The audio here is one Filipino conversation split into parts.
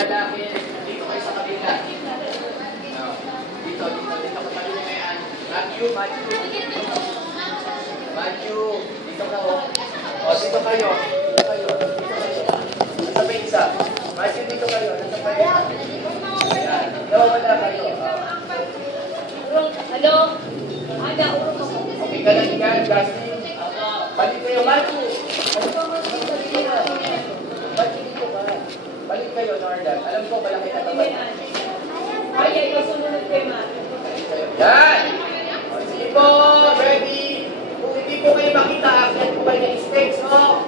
lalaki, dito kayo sa kabila. Dito katabi na yan. Matthew. Dito ka o. O, dito kayo. Nasa pa isa. Matthew, dito kayo. Nasa pa isa. Ayan. Wala kayo. Hello? Okay ka lang yan, Justin. Balik kayo, Matthew. Balik kayo, Nordan. Alam ko, malaki na taban. Ay, kasunod kayo, Matthew. Yan! Sige po, ready? Kung hindi po kayo makita, akyat po kayo ng stage, no?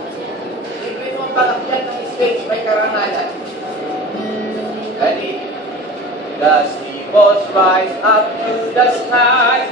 Libre mo ang pag-akyat ng stage, may karangalan. Ready? The steeples rise up to the sky.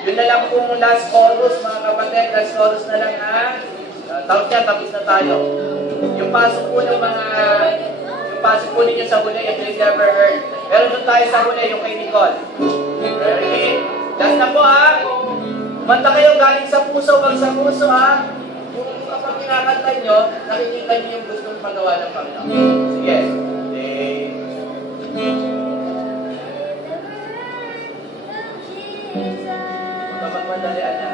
Yun na lang po mong last chorus, mga kapatid. Last chorus na lang, ha? Tapos na tayo. Yung pasok po ng mga, yung pasok po ninyo sa huli, if you never heard. tayo sa huli, yung kay Nicole. Ready? Last na po ha. Kumanta kayo galing sa puso, wag sa puso ha. Kung kapag kinakanta nyo, nakikita nyo yung gustong magawa ng Panginoon. Sige. Kapag madalian na.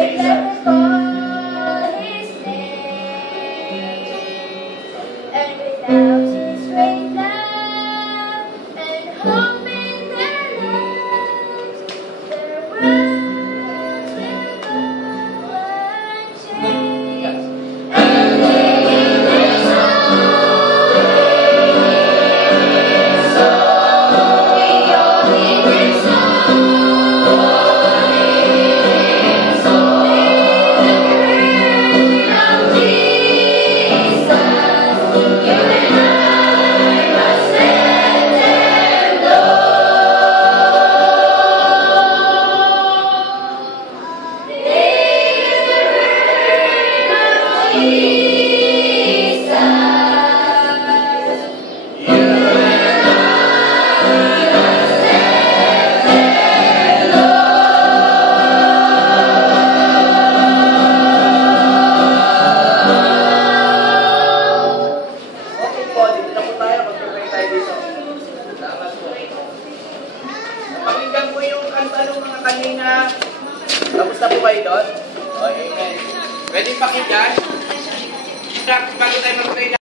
Let's call his name, and without his great love and hope in their lives, their worlds will go unchanged. Yes. And they in their soul, we all in their soul. Okay po, dito na po tayo. Mag-pray tayo dito. Salamat po. Pakinggan po yung kanta ng mga kanina. Kamusta po kayo doon? Oh, amen. Pwede pakinggan? Bago tayo mag-pray na.